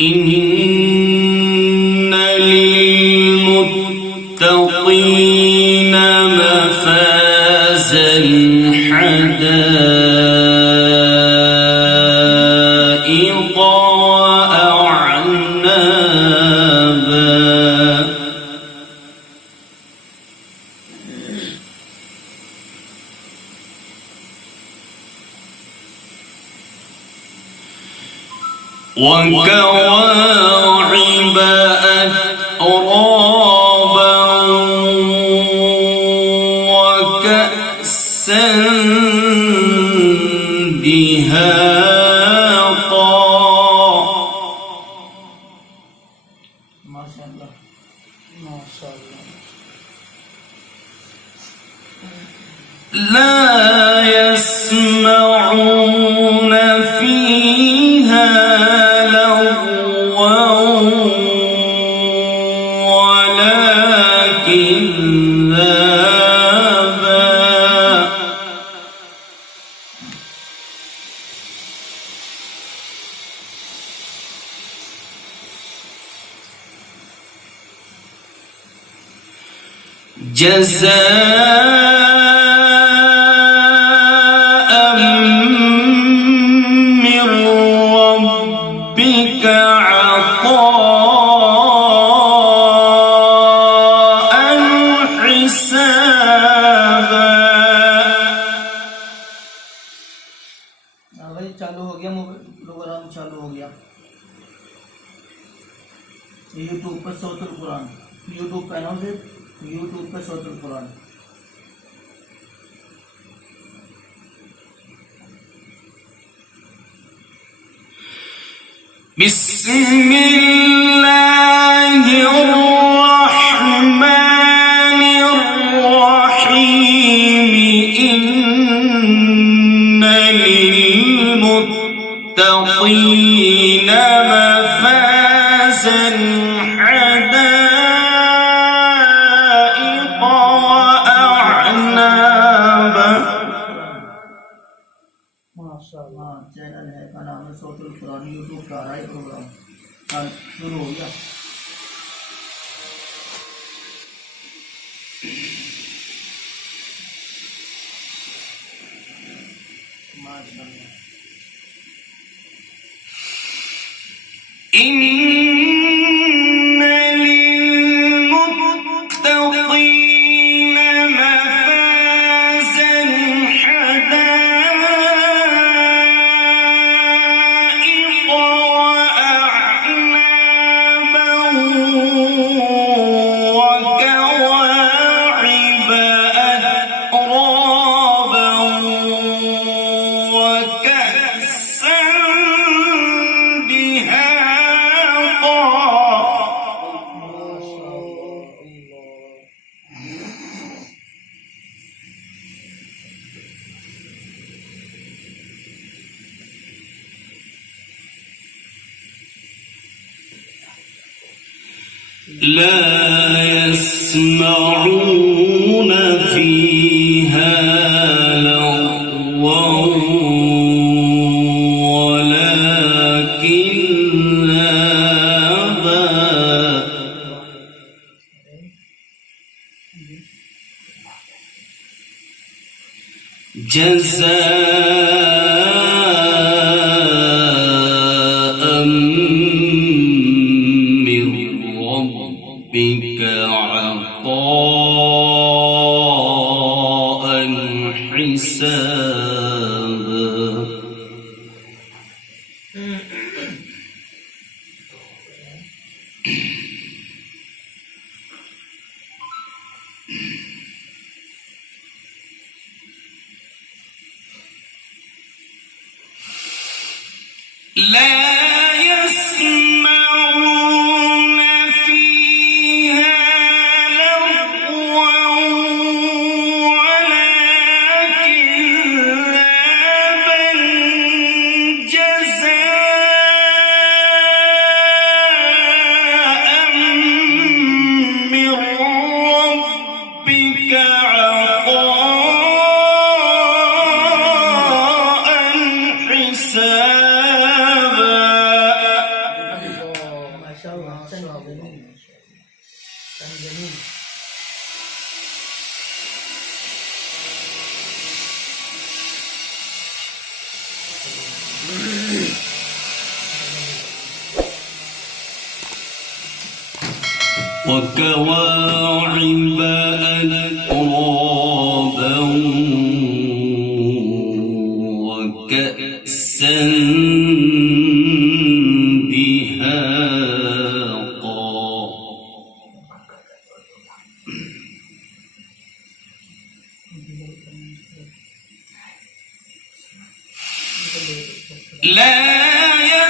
إن للمتقين مفازا حدائق وأعنابا وكواعب أترابا وكأسا دهاقا. ما شاء الله ما شاء الله. لا يسمعون فيها جزاء من ربك عطاء حسابا. भाई चालू हो गया प्रोग्राम चालू हो गया यूट्यूब पर सूरतुल कुरान यूट्यूब पे ना से यूट्यूब पे सूरतुल कुरान बिस्मिल्लाहिर्रहमानिर्रहीम. इन्न लिलमुत्तक़ीन मफ़ाज़न حدائق وأعنابا. माशाअल्लाह चैनल है का नाम है सूरतुल कुरान यूट्यूब का है प्रोग्राम शुरू हो गया. माशाअल्लाह. إن للمتقين مفازا حدائق وأعنابا وكواعب أترابا وكأسا دهاقا. لا يسمعون فيها لغوا ولا كذابا. جزاء من ربك عطاء حسابا. لا يسمعون فيها لغوا ولا كذابا. جزاء من ربك عطاء حسابا. وكواعب أترابا وكأسا دهاقا لا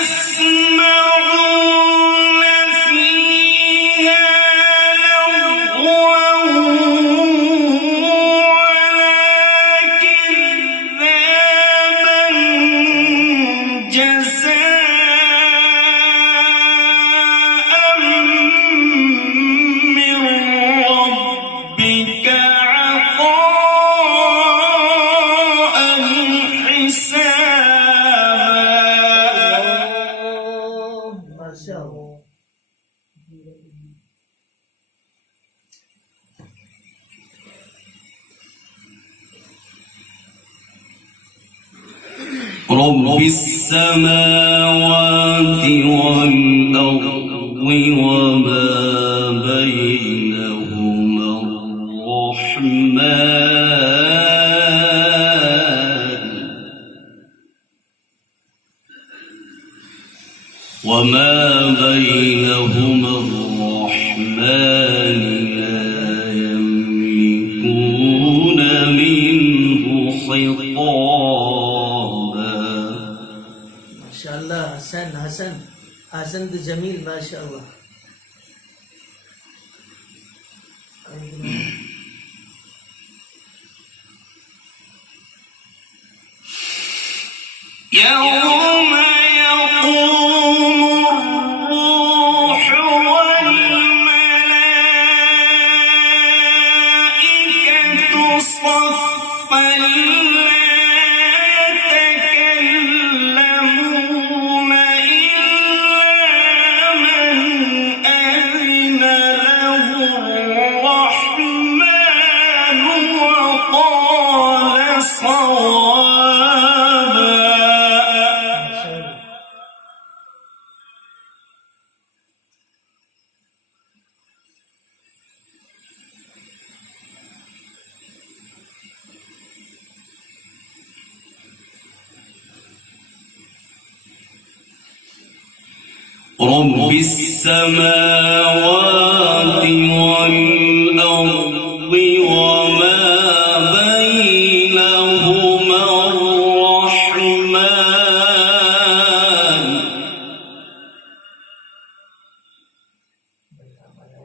يسمعون فيها لغوا ولا كذابا جزاء من ربك عطاء حسابا. ما شاء الله. رب السماوات والأرض وما بينهما الرحمن وما بينهما الرحمن لا يملكون منه خطابا. ما شاء الله. حسن ده جميل ما شاء الله. يوم يقوم الروح والملائكة صفا لا يتكلمون إلا من أذن له الرحمن وقال صوابا. رب السماوات والأرض وما بينهما الرحمن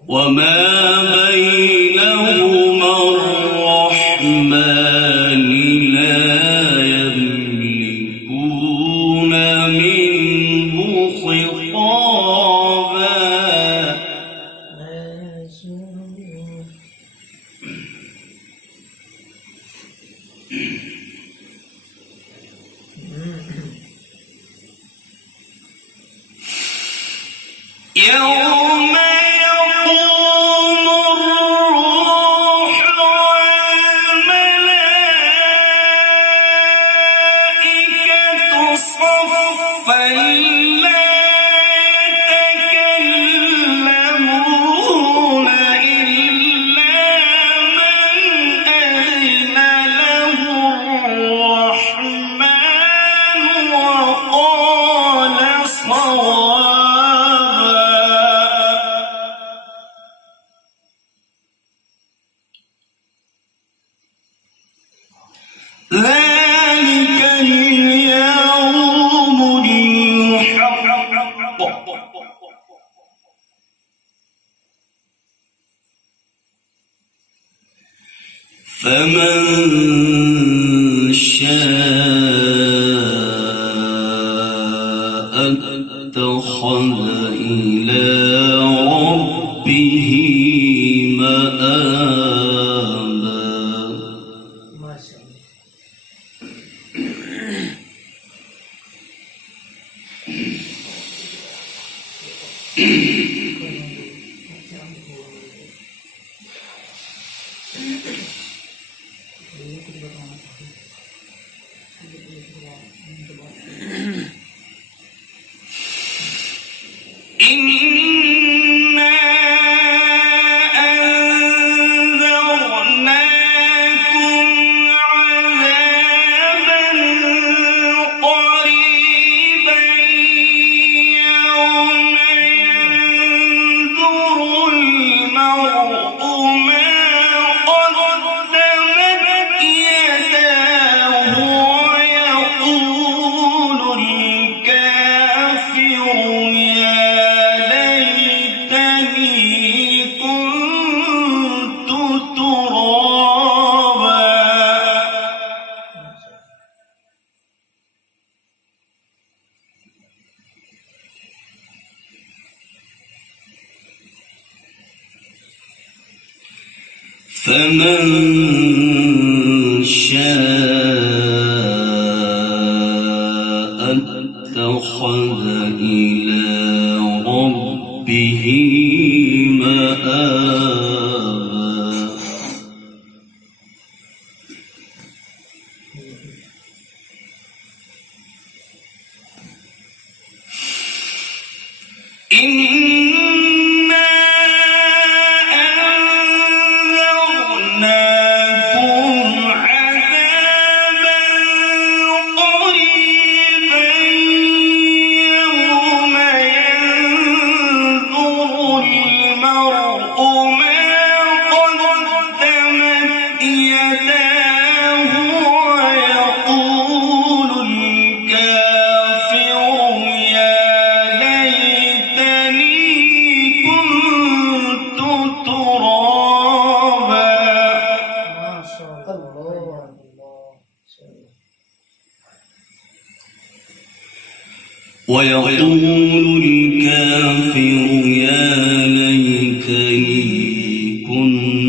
وما بينهما الرحمن لا يملكون منه خطابا. يوم يقوم الروح والملائكة صفا لا يتكلمون إلا من أذن له الرحمن وقال صوابا. ذلك اليوم الحق فمن شاء اتخذ إلى ربه مآبا. ما شاء الله. إنا فمن شاء اتخذ إلى ربه مآبا إنا أنذرناكم عذابا قريبا يوم ينظر المرء ما قدمت يداه ويقول الكافر يا ليتني كنت ترابا ما شاء الله. ويقول الكافر يا ليتني كنت